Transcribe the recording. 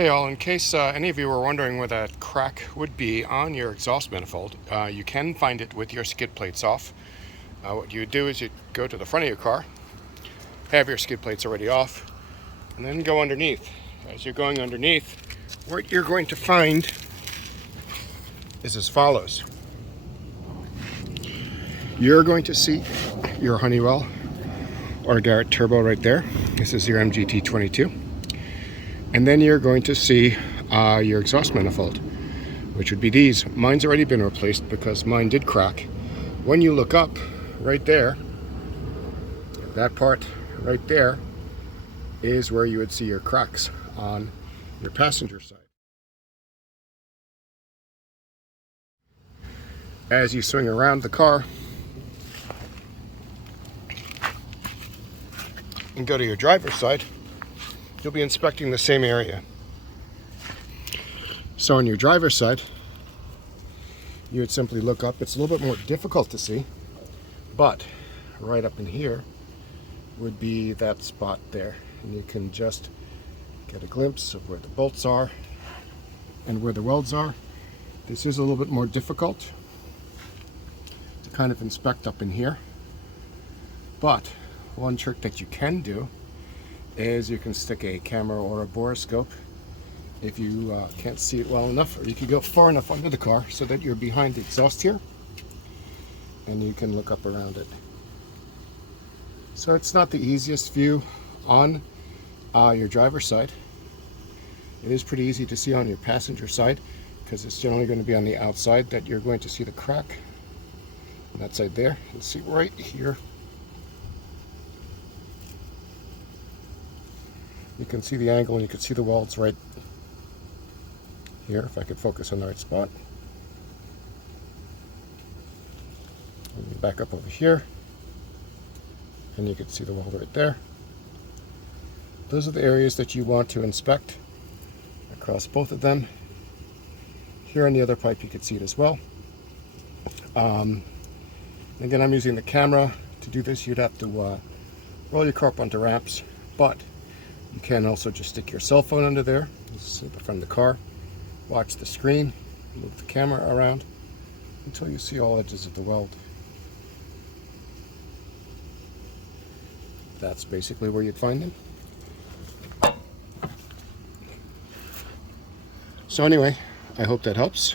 Hey all, in case any of you were wondering where that crack would be on your exhaust manifold, you can find it with your skid plates off. What you do is you go to the front of your car, have your skid plates already off, and then go underneath. As you're going underneath, what you're going to find is as follows. You're going to see your Honeywell or Garrett turbo right there. This is your MGT22. And then you're going to see your exhaust manifold, which would be these. Mine's already been replaced because mine did crack. When you look up right there, that part right there is where you would see your cracks on your passenger side. As you swing around the car and go to your driver's side, you'll be inspecting the same area. So on your driver's side, you would simply look up. It's a little bit more difficult to see, but right up in here would be that spot there. And you can just get a glimpse of where the bolts are and where the welds are. This is a little bit more difficult to kind of inspect up in here. But one trick that you can do is you can stick a camera or a borescope if you can't see it well enough, or you can go far enough under the car so that you're behind the exhaust here and you can look up around it. So it's not the easiest view on your driver's side. It is pretty easy to see on your passenger side because it's generally going to be on the outside that you're going to see the crack. On that side there, you can see right here. You can see the angle and you can see the welds right here, if I could focus on the right spot. And back up over here, and you can see the weld right there. Those are the areas that you want to inspect across both of them. Here on the other pipe you can see it as well. Again, I'm using the camera. To do this, you'd have to roll your car up onto ramps, but you can also just stick your cell phone under there, sit in the front of the car, watch the screen, move the camera around until you see all edges of the weld. That's basically where you'd find them. So anyway, I hope that helps.